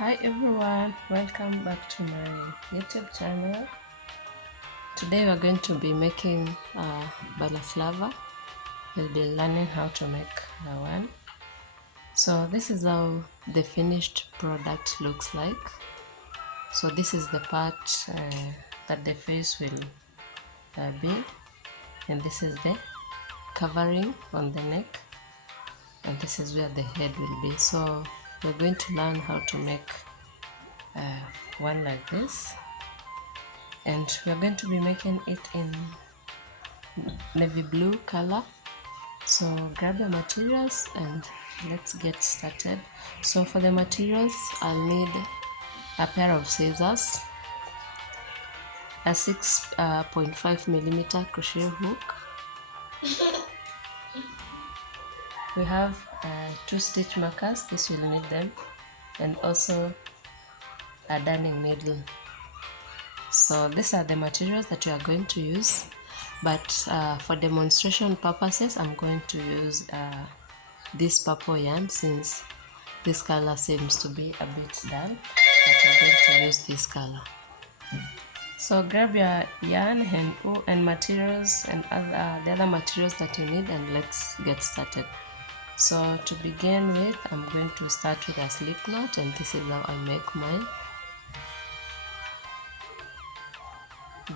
Hi everyone, welcome back to my YouTube channel. Today we're going to be making balaclava. We'll be learning how to make one. So this is how the finished product looks like. So this is the part that the face will be, and this is the covering on the neck, and this is where the head will be. So we're going to learn how to make one like this, and we're going to be making it in navy blue color. So grab the materials and let's get started. So for the materials, I'll need a pair of scissors, a 6.5 millimeter crochet hook. We have 2 stitch markers, this will need them, and also a darning needle. So these are the materials that we are going to use, but for demonstration purposes I'm going to use this purple yarn, since this color seems to be a bit dull, but I'm going to use this color. So grab your yarn and materials and the other materials that you need, and let's get started. So to begin with, I'm going to start with a slip knot, and this is how I make mine.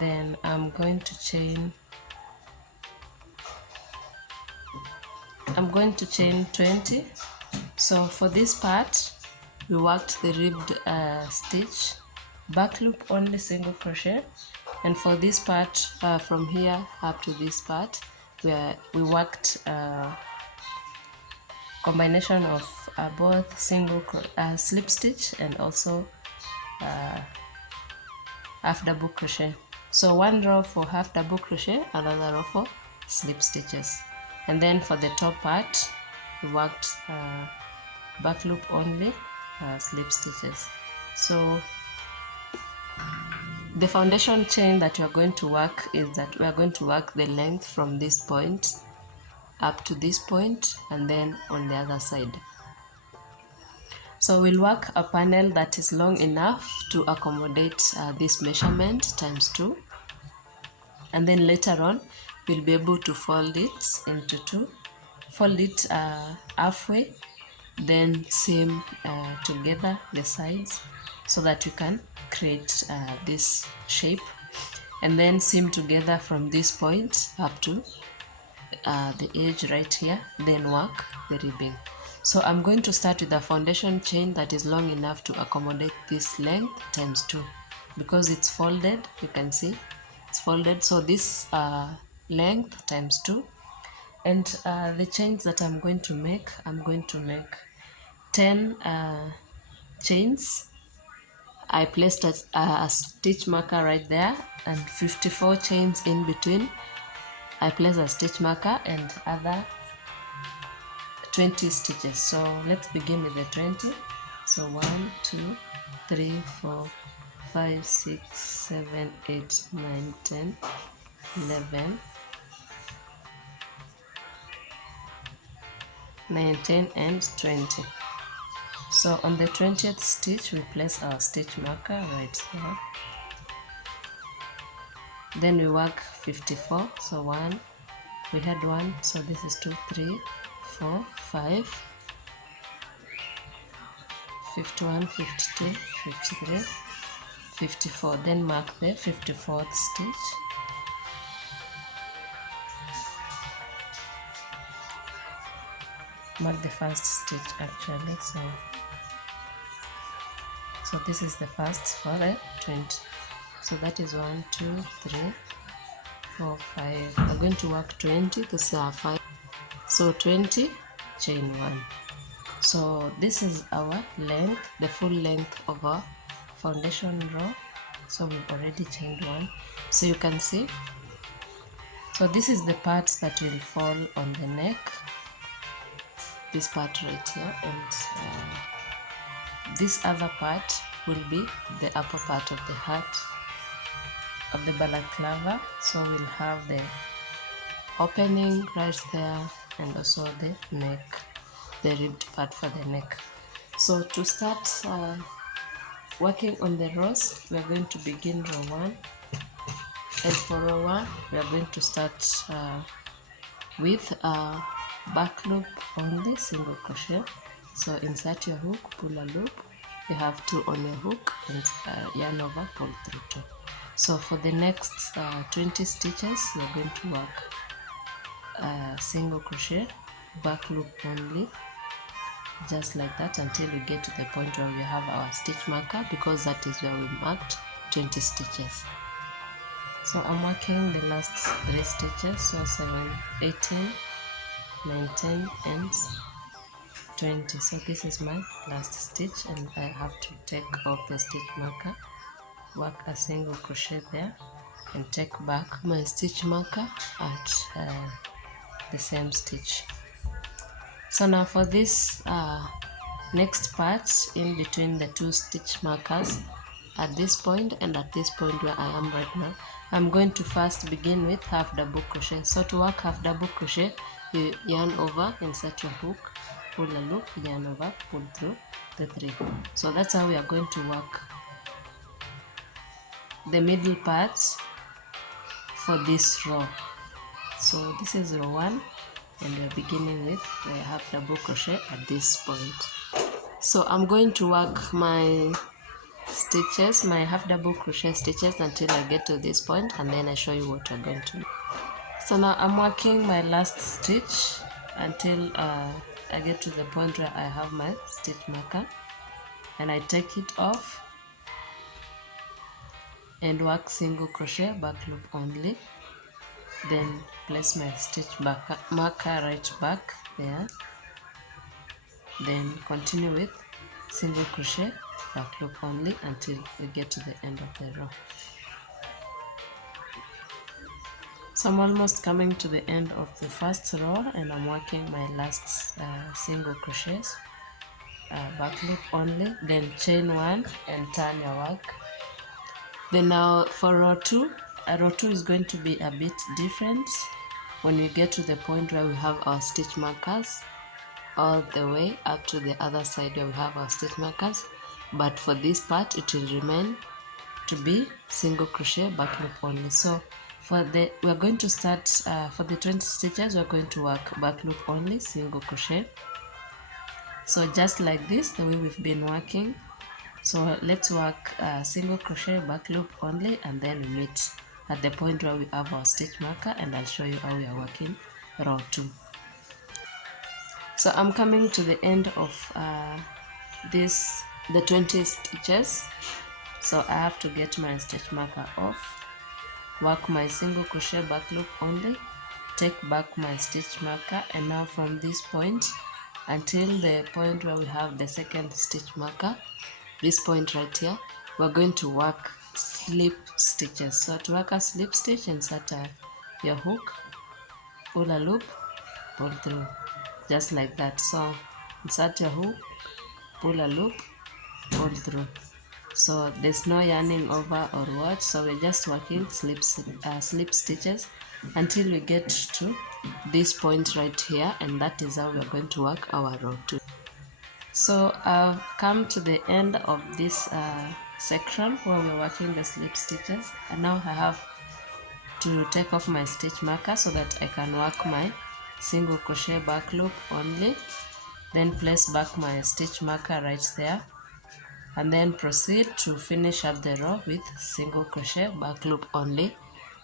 Then I'm going to chain 20. So for this part we worked the ribbed stitch, back loop only single crochet, and for this part from here up to this part where we worked combination of both single slip stitch and also half double crochet. So one row for half double crochet, another row for slip stitches, and then for the top part we worked back loop only slip stitches. So the foundation chain that we are going to work is that we are going to work the length from this point up to this point, and then on the other side. So we'll work a panel that is long enough to accommodate this measurement times 2, and then later on we'll be able to fold it into 2, fold it halfway, then seam together the sides so that you can create this shape, and then seam together from this point up to the edge right here, then work the ribbing. So I'm going to start with the foundation chain that is long enough to accommodate this length times 2, because it's folded. You can see it's folded, so this length times 2. And the chains that I'm going to make 10 chains. I placed a stitch marker right there, and 54 chains in between. I place a stitch marker and other 20 stitches. So let's begin with the 20. So 1, 2, 3, 4, 5, 6, 7, 8, 9, 10, 11, 19, and 20. So on the 20th stitch we place our stitch marker right here. Then we work 54. So 1, we had 1, so this is 2, 3, 4, 5, 51, 52, 53, 54. Then mark the 54th stitch. Mark the first stitch actually. So this is the first for the 20. So that is 1, 2, 3, 4, 5. We're going to work 20. This is our 5. So 20, chain 1. So this is our length, the full length of our foundation row. So we've already chained 1. So you can see. So this is the part that will fall on the neck. This part right here, and this other part will be the upper part of the hat of the balaclava. So we'll have the opening right there, and also the neck, the ribbed part for the neck. So to start working on the rows, we are going to begin row 1, and for row 1 we are going to start with a back loop only, single crochet. So insert your hook, pull a loop, you have 2 on your hook, and yarn over, pull through 2. So for the next 20 stitches we are going to work single crochet, back loop only, just like that, until we get to the point where we have our stitch marker, because that is where we marked 20 stitches. So I'm marking the last 3 stitches, so 7, 18, 19 and 20. So this is my last stitch, and I have to take off the stitch marker, work a single crochet there, and take back my stitch marker at the same stitch. So now for this next part in between the 2 stitch markers, at this point and at this point where I am right now, I'm going to first begin with half double crochet. So to work half double crochet, you yarn over, insert your hook, pull a loop, yarn over, pull through the 3. So that's how we are going to work the middle part for this row. So this is row 1, and we are beginning with the half double crochet at this point. So I'm going to work my stitches, my half double crochet stitches, until I get to this point, and then I show you what we're going to do. So now I'm working my last stitch until I get to the point where I have my stitch marker, and I take it off and work single crochet, back loop only, then place my stitch marker right back there, then continue with single crochet, back loop only, until we get to the end of the row. So I'm almost coming to the end of the first row, and I'm working my last single crochets, back loop only, then chain 1 and turn your work. Then now for row 2 is going to be a bit different. When we get to the point where we have our stitch markers all the way up to the other side where we have our stitch markers, but for this part it will remain to be single crochet, back loop only. So we're going to start for the 20 stitches, we're going to work back loop only, single crochet. So just like this, the way we've been working. So let's work single crochet, back loop only, and then we meet at the point where we have our stitch marker, and I'll show you how we are working row 2. So I'm coming to the end of the 20 stitches. So I have to get my stitch marker off, work my single crochet, back loop only, take back my stitch marker, and now from this point until the point where we have the second stitch marker, this point right here, we're going to work slip stitches. So to work a slip stitch, insert your hook, pull a loop, pull through, just like that. So insert your hook, pull a loop, pull through. So there's no yarning over or what, so we're just working slip stitches until we get to this point right here, and that is how we're going to work our row 2. So I've come to the end of this section where we're working the slip stitches, and now I have to take off my stitch marker so that I can work my single crochet, back loop only, then place back my stitch marker right there, and then proceed to finish up the row with single crochet, back loop only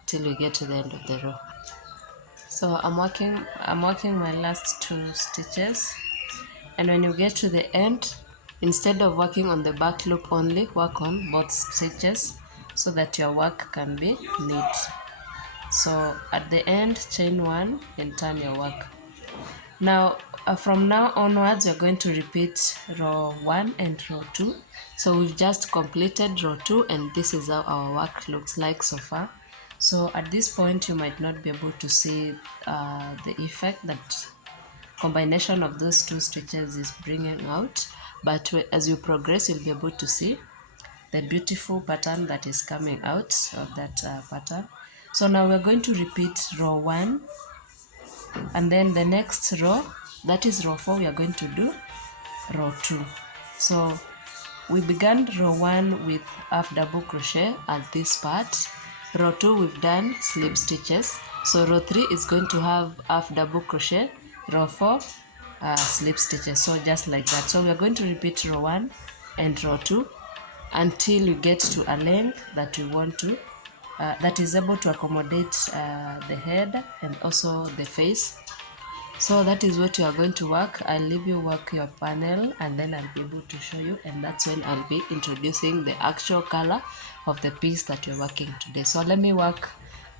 till we get to the end of the row. So I'm working my last 2 stitches, and when you get to the end, instead of working on the back loop only, work on both stitches so that your work can be neat. So at the end, chain 1 and turn your work. Now from now onwards, you're going to repeat row 1 and row 2. So we've just completed row 2, and this is how our work looks like so far. So at this point, you might not be able to see the effect that combination of those 2 stitches is bringing out, but as you progress, you'll be able to see the beautiful pattern that is coming out of that pattern. So now we're going to repeat row 1, and then the next row, that is row 4, we are going to do row 2. So we began row 1 with half double crochet at this part. Row 2 we've done slip stitches. So row 3 is going to have half double crochet, row 4 slip stitches. So just like that. So we are going to repeat row 1 and row 2 until you get to a length that you want to, that is able to accommodate the head and also the face. So that is what you are going to work. I'll leave you work your panel and then I'll be able to show you, and that's when I'll be introducing the actual color of the piece that you're working today. So let me work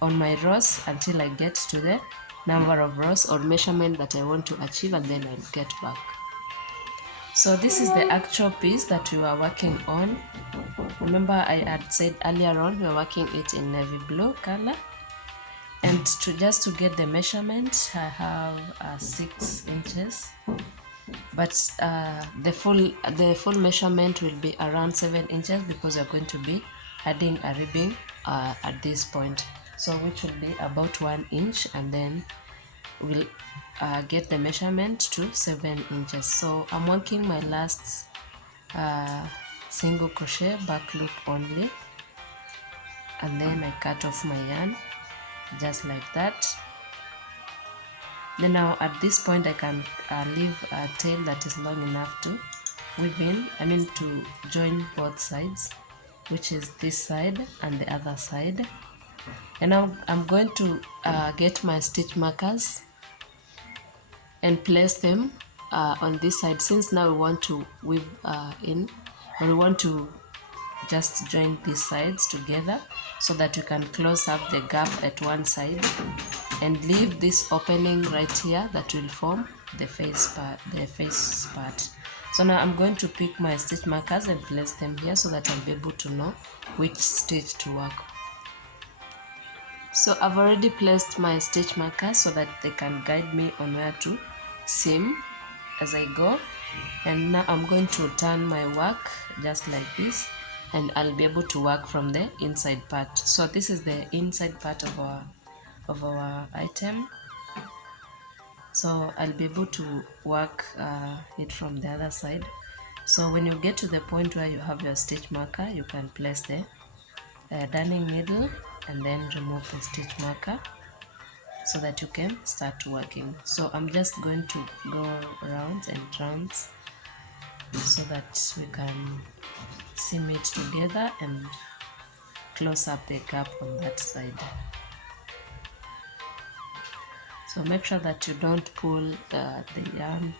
on my rows until I get to the number of rows or measurement that I want to achieve, and then I'll get back. So this is the actual piece that we are working on. Remember I had said earlier on we are working it in navy blue color. And just to get the measurement, I have 6 inches, but the full measurement will be around 7 inches because we're going to be adding a ribbing at this point, so which will be about 1 inch, and then we'll get the measurement to 7 inches. So I'm working my last single crochet back loop only, and then I cut off my yarn just like that. Then now at this point I can leave a tail that is long enough to weave in, to join both sides, which is this side and the other side. And now I'm going to get my stitch markers and place them on this side, since now we want to weave in, or we want to just join these sides together so that you can close up the gap at one side and leave this opening right here that will form the face part. So now I'm going to pick my stitch markers and place them here so that I'll be able to know which stitch to work. So I've already placed my stitch markers so that they can guide me on where to seam as I go. And now I'm going to turn my work just like this, and I'll be able to work from the inside part. So this is the inside part of our item. So I'll be able to work it from the other side. So when you get to the point where you have your stitch marker, you can place the darning needle and then remove the stitch marker so that you can start working. So I'm just going to go rounds and rounds so that we can seam it together and close up the gap on that side. So make sure that you don't pull the yarn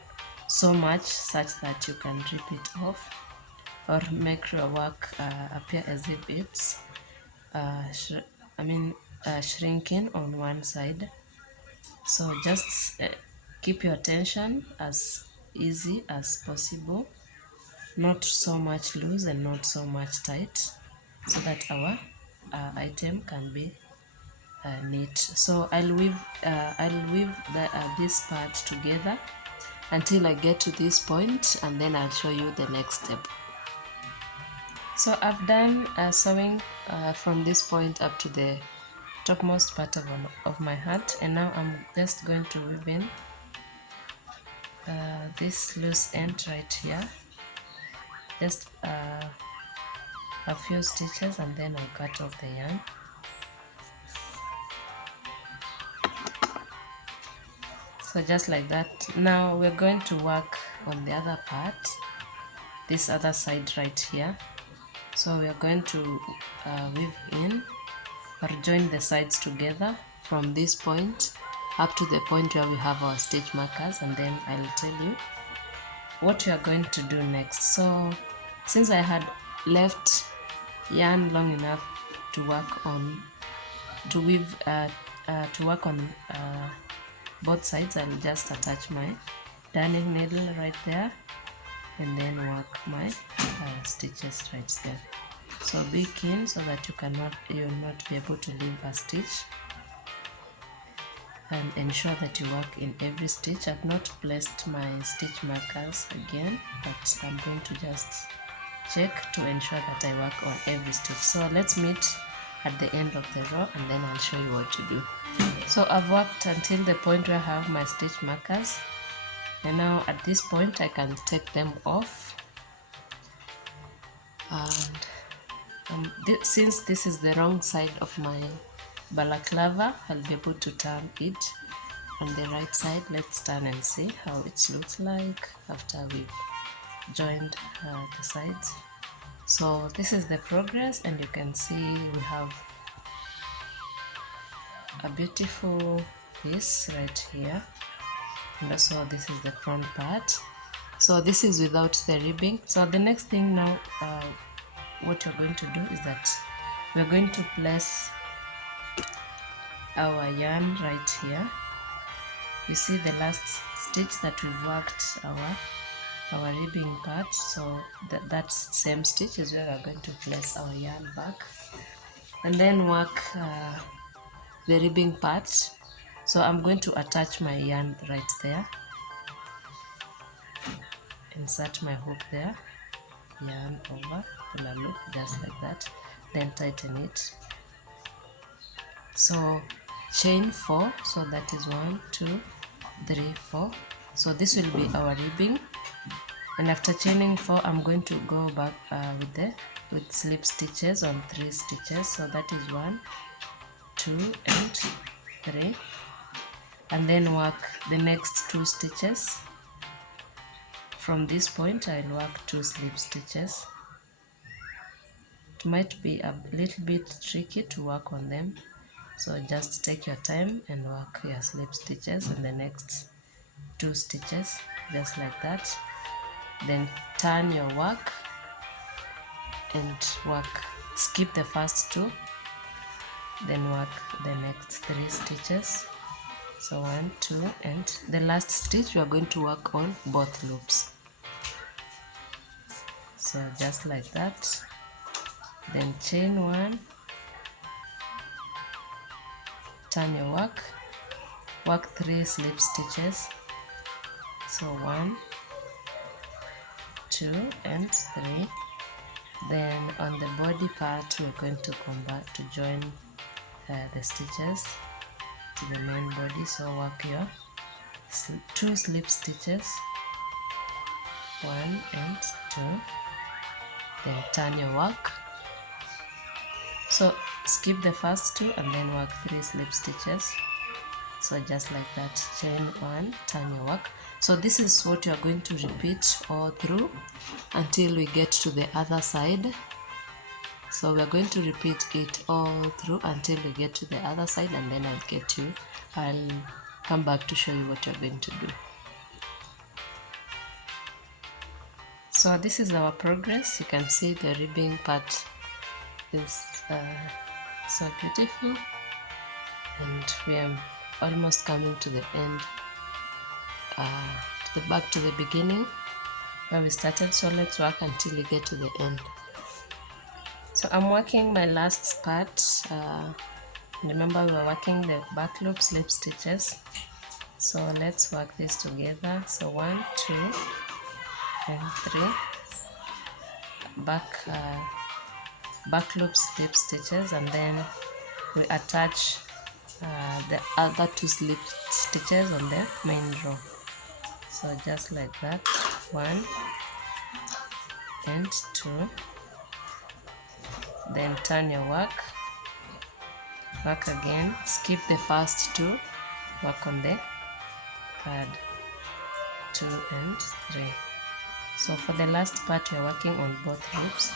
so much such that you can rip it off, or make your work appear as if it's shrinking on one side. So just keep your tension as easy as possible, not so much loose and not so much tight, so that our item can be neat. So I'll weave this part together until I get to this point, and then I'll show you the next step. So I've done sewing from this point up to the topmost part of my hat, and now I'm just going to weave in this loose end right here, just a few stitches, and then I'll cut off the yarn. So just like that. Now we're going to work on the other part, this other side right here. So we are going to weave in or join the sides together from this point up to the point where we have our stitch markers, and then I'll tell you what we are going to do next. So since I had left yarn long enough to work on, to weave, to work on both sides, I'll just attach my darning needle right there and then work my stitches right there. So be keen so that you will not be able to leave a stitch, and ensure that you work in every stitch. I've not placed my stitch markers again, but I'm going to just check to ensure that I work on every stitch. So let's meet at the end of the row, and then I'll show you what to do. So I've worked until the point where I have my stitch markers, and now at this point I can take them off And since this is the wrong side of my balaclava, I'll be able to turn it on the right side. Let's turn and see how it looks like after we've joined the sides. So this is the progress, and you can see we have a beautiful piece right here, and also this is the front part. So this is without the ribbing. So the next thing now, what you're going to do is that we're going to place our yarn right here. You see the last stitch that we've worked our ribbing part, so that same stitch is where we're going to place our yarn back, and then work the ribbing part. So I'm going to attach my yarn right there, insert my hook there, yarn over, pull a loop just like that, then tighten it. So chain 4, so that is 1 2 3 4. So this will be our ribbing, and after chaining 4 I'm going to go back with slip stitches on 3 stitches. So that is 1 2 and 3, and then work the next 2 stitches. From this point I'll work 2 slip stitches. It might be a little bit tricky to work on them, so just take your time and work your slip stitches in the next 2 stitches, just like that. Then turn your work and skip the first 2, then work the next 3 stitches. So 1 2, and the last stitch we are going to work on both loops, so just like that. Then chain 1, turn your work 3 slip stitches. So 1 2 and 3. Then on the body part we're going to come back to join the stitches to the main body. So work your 2 slip stitches, 1 and 2, then turn your work. So skip the first 2 and then work 3 slip stitches. So just like that, chain 1, turn your work. So this is what you are going to repeat all through until we get to the other side. So we are going to repeat it all through until we get to the other side, and then I'll come back to show you what you're going to do. So this is our progress. You can see the ribbing part is so beautiful, and we are almost coming to the end, back to the beginning where we started. So let's work until we get to the end. So I'm working my last part. Remember we were working the back loop slip stitches, so let's work this together. So 1 2 and 3 back loop slip stitches, and then we attach the other 2 slip stitches on the main row. So just like that, 1 and 2, then turn your work again, skip the first 2, work on the third, 2 and 3. So for the last part we're working on both loops.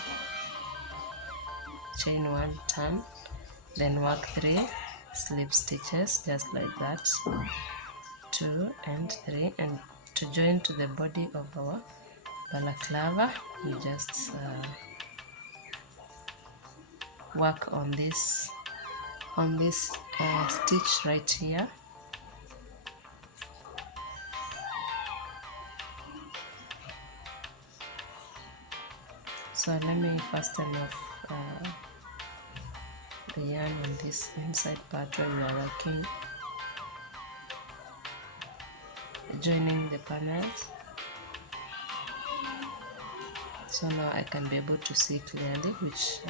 Chain 1, turn, then work 3 slip stitches just like that, 2 and 3, and to join to the body of our balaclava we just work on this stitch right here. So let me fasten off the yarn on this inside part where we are working, joining the panels. So now I can be able to see clearly which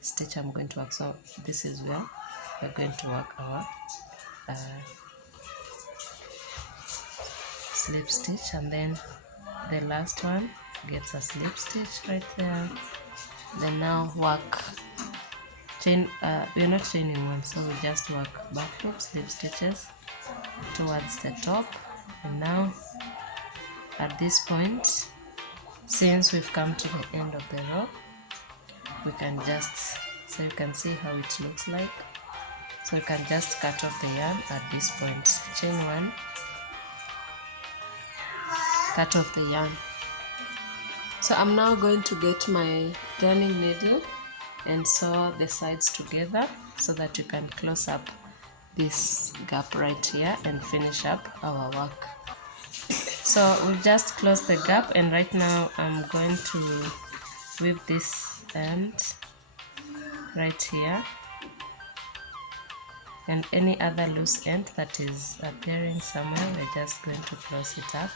stitch I'm going to work. So this is where we're going to work our slip stitch, and then the last one gets a slip stitch right there. Then now work chain, we're not chaining one, so we just work back loop slip stitches towards the top. And now at this point, since we've come to the end of the row, we can just, so you can see how it looks like. So you can just cut off the yarn at this point. Chain one, cut off the yarn. So I'm now going to get my darning needle and sew the sides together so that you can close up this gap right here and finish up our work. So we've just closed the gap, and right now I'm going to weave this end right here and any other loose end that is appearing somewhere, we're just going to close it up.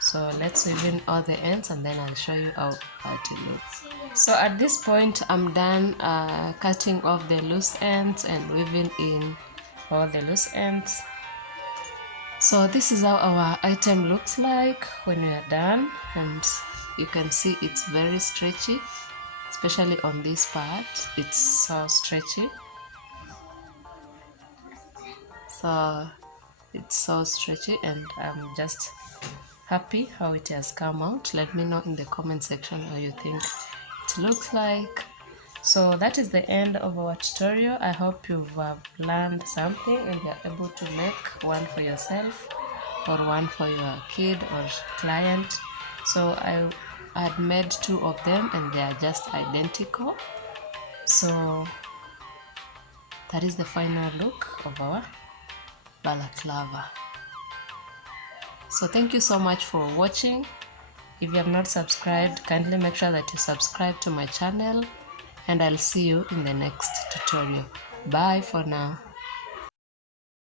So let's weave in all the ends and then I'll show you how it looks. So at this point I'm done cutting off the loose ends and weaving in all the loose ends. So this is how our item looks like when we are done, and you can see it's very stretchy, especially on this part. It's so stretchy. So it's so stretchy and I'm just happy how it has come out. Let me know in the comment section how you think it looks like. So that is the end of our tutorial. I hope you've learned something and you're able to make one for yourself or one for your kid or client. So I had made 2 of them and they are just identical. So that is the final look of our balaclava. So thank you so much for watching. If you have not subscribed, kindly make sure that you subscribe to my channel, and I'll see you in the next tutorial. Bye for now.